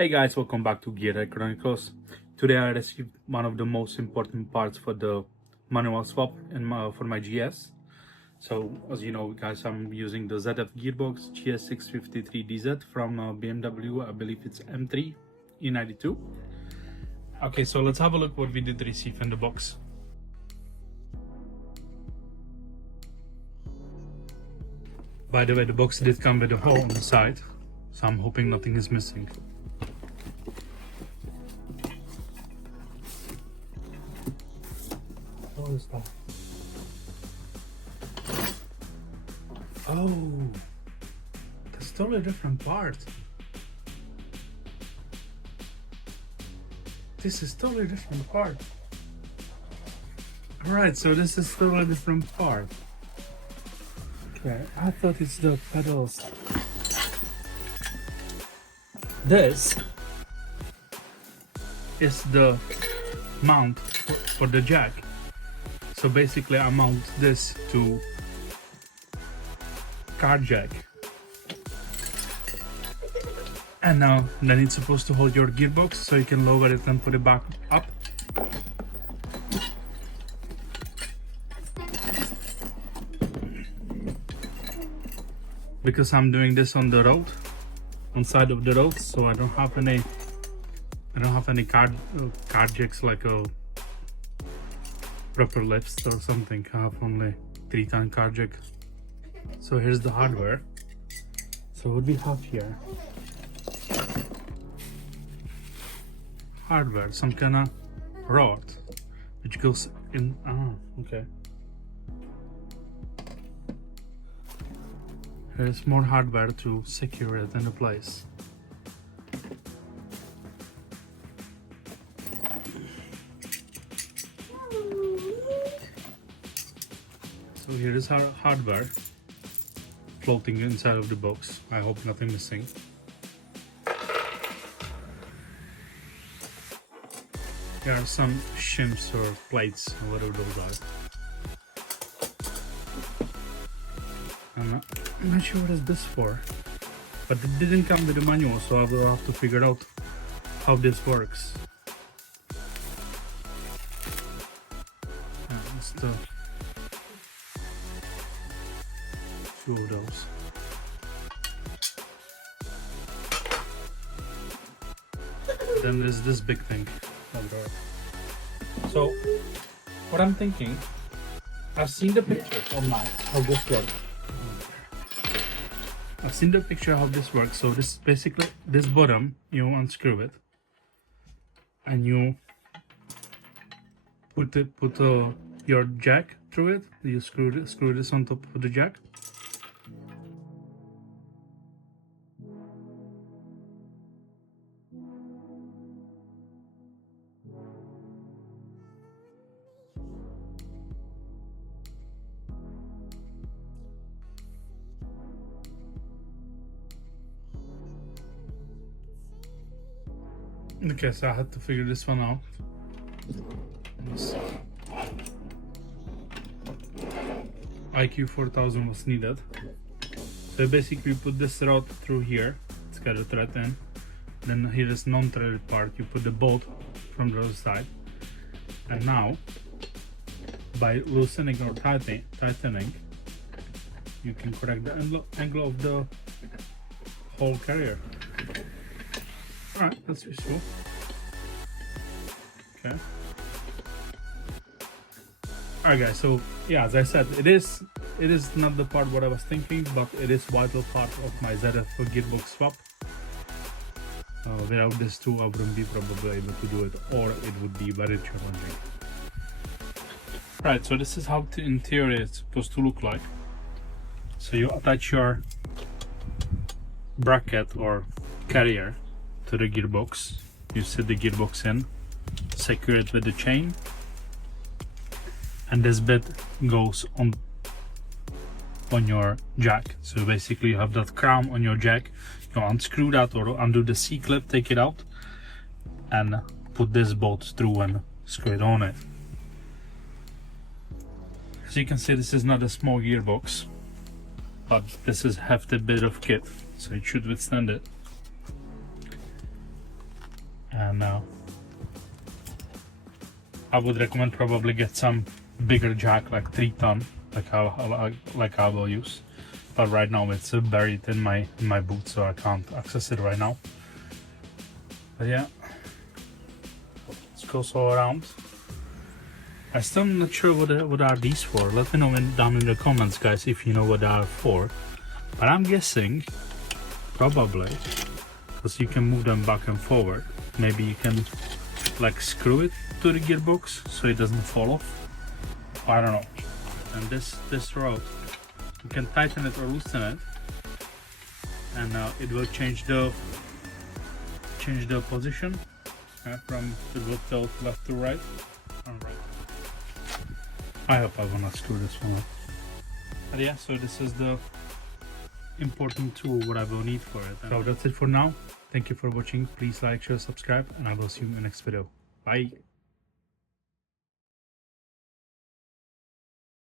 Hey guys, welcome back to Gear Chronicles. Today I received one of the most important parts for the manual swap for my GS. So as you know guys, I'm using the ZF gearbox GS653DZ from BMW. I believe it's M3 E92. Okay, so let's have a look what we did receive in the box. By the way, the box did come with a hole on the side, so I'm hoping nothing is missing. What is that? Oh, that's totally different part. This is totally different part. Alright, so this is totally different part. Okay, I thought it's the pedals. This is the mount for the jack. So basically I mount this to car jack. And now then it's supposed to hold your gearbox so you can lower it and put it back up. Because I'm doing this on the road, on side of the road, so I don't have any car jacks like a proper lifts or something. I have only 3-ton car jack. So here's the hardware. So what we have here? Hardware, some kind of rod which goes in. Okay. Here's more hardware to secure it in place. So here is our hardware floating inside of the box. I hope nothing missing. There are some shims or plates, or whatever those are. I'm not sure what is this for, but it didn't come with a manual, so I will have to figure out how this works. It's the two of those. Then there's this big thing. So what I'm thinking, I've seen the pictures online how this works. I've seen the picture how this works. So this basically, this bottom, you unscrew it and you put your jack through it. You screw this on top of the jack. Okay, so I had to figure this one out. IQ 4000 was needed. So basically you put this rod through here, it's got a thread in. Then here is non-threaded part, you put the bolt from the other side. And now, by loosening or tightening, you can correct the angle of the whole carrier. Alright, that's useful. Okay. Alright guys, so yeah, as I said, it is not the part what I was thinking, but it is vital part of my ZF gearbox swap. Without this too, I wouldn't be probably able to do it, or it would be very challenging. Right, so this is how in theory it's supposed to look like. So you attach your bracket or carrier to the gearbox. You set the gearbox in, secure it with the chain, and this bit goes on your jack. So basically you have that crown on your jack. You unscrew that or undo the C-clip, take it out, and put this bolt through and screw it on it. As you can see, this is not a small gearbox, but this is hefty bit of kit, so it should withstand it. And I would recommend probably get some bigger jack, like 3 ton, like I will use. But right now it's buried in my boot, so I can't access it right now. But yeah, let's go all around. I'm still not sure what are these for. Let me know down in the comments, guys, if you know what they are for. But I'm guessing probably because you can move them back and forward. Maybe you can like screw it to the gearbox so it doesn't fall off. I don't know. And this rod, you can tighten it or loosen it, and it will change the position from it will tilt left to right. Alright. I hope I wanna screw this one up. But yeah, so this is the important tool what I will need for it. So that's it for now. Thank you for watching. Please like, share, subscribe, and I will see you in the next video. Bye.